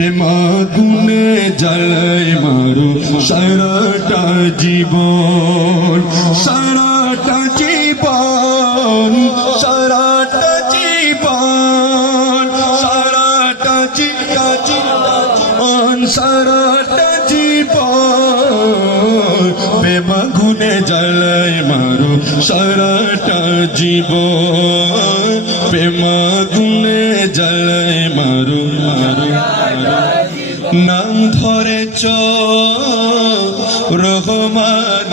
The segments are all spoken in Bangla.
মাগুনে জ্বালায় মারো সারাটা জীবন, সারাটা জীবন, সারাটা জীবন, সারাটা জীবন, সারাটা জীবন, বেমাগুনে জ্বালায় মারো সারাটা জীবন, বেমাগুনে জ্বালায় মারো মারো নাম ধরেছ রহমান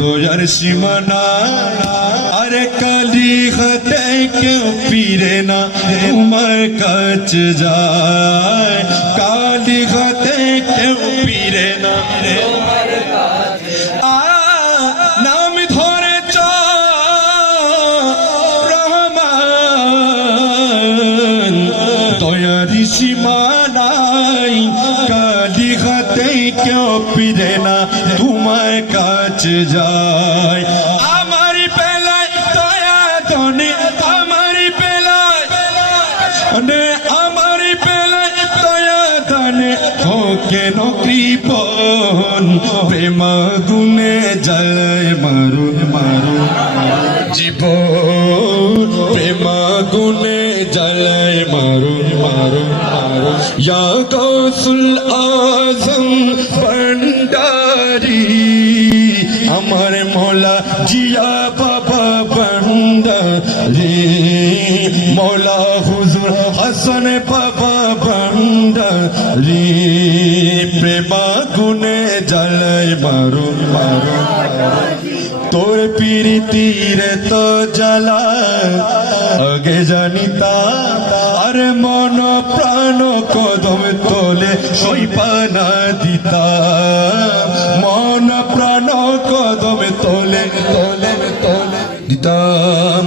দয়ার সীমানা, আরে কালি হাতে কেউ পিরে না তোমার কাছে যায়, কালি হাতে কেউ পিরে না নাম ধরেছ রহমান দয়ার সীমানাই, কালি হাতে কেউ পিরে না তোমার কাছে যায়। আমার বেলায় দয়া ধনে, আমার বেলায় আমার বেলায় দয়া ধনে কেন কৃপণ, প্রেমাগুনে জ্বালায় মারো মারো জীবন, প্রেমাগুনে জ্বালায় মারো মারো মারো ইয়া গৌসুল আজম ভান্ডারি, আমার মৌলা জিয়া বাবা ভান্ডারি, মৌলা হুজুর হাসান বাবা ভান্ডারি, প্রেমাগুনে জ্বালায় মারো মারো তোর প্রীতির তো জ্বালা আগে জানিতা, আর মন প্রাণ কদম তোলে সইপানা দিতা, মন প্রাণ কদম তোলে তোলে তোলে দিতাম।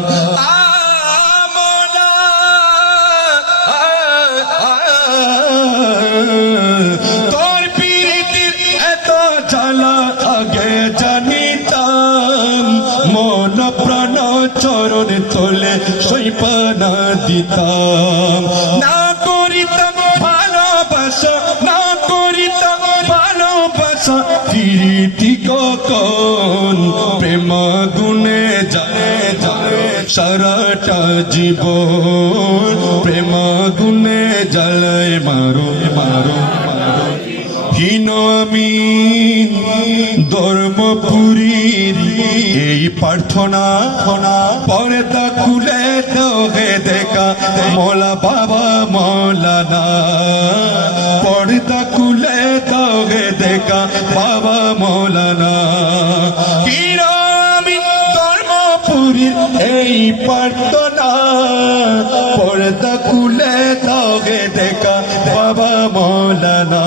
তোর প্রীতির এত জ্বালা আগে জানিতাম, মন প্রাণ চরণ তোলে সইপানা দিতাম। না করিতাম ভালোবাসা, না করিতাম ভালোবাসা প্রীতি কখন, প্রেমাগুনে যায় যায় সারাটা জীবন, প্রেমাগুনে জ্বালায় মারো মারো মারো হীন আমি ধর্মপুরীর এই প্রার্থনা, পর্দা খুলে তোকে দেখা মৌলা বাবা মৌলানা, পর্দা খুলে তোকে দেখা বাবা মৌলানা, আমি ধর্মপুরীর এই প্রার্থনা, পর্দা খুলে তোকে দেখা বাবা মৌলানা,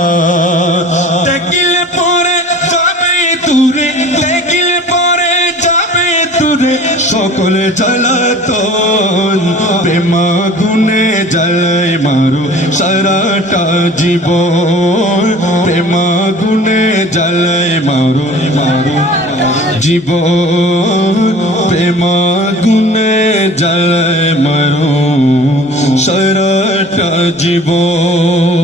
দেখিলে পরে যাবে দূরে, দেখিলে পরে যাবে দূরে সকল জ্বালাতন, প্রেমাগুনে জ্বালায় মারো সারাটা জীবন, প্রেমাগুনে জ্বালায় মারো মারো জীবন, প্রেমাগুনে জ্বালায় মারো সারাটা জীবন।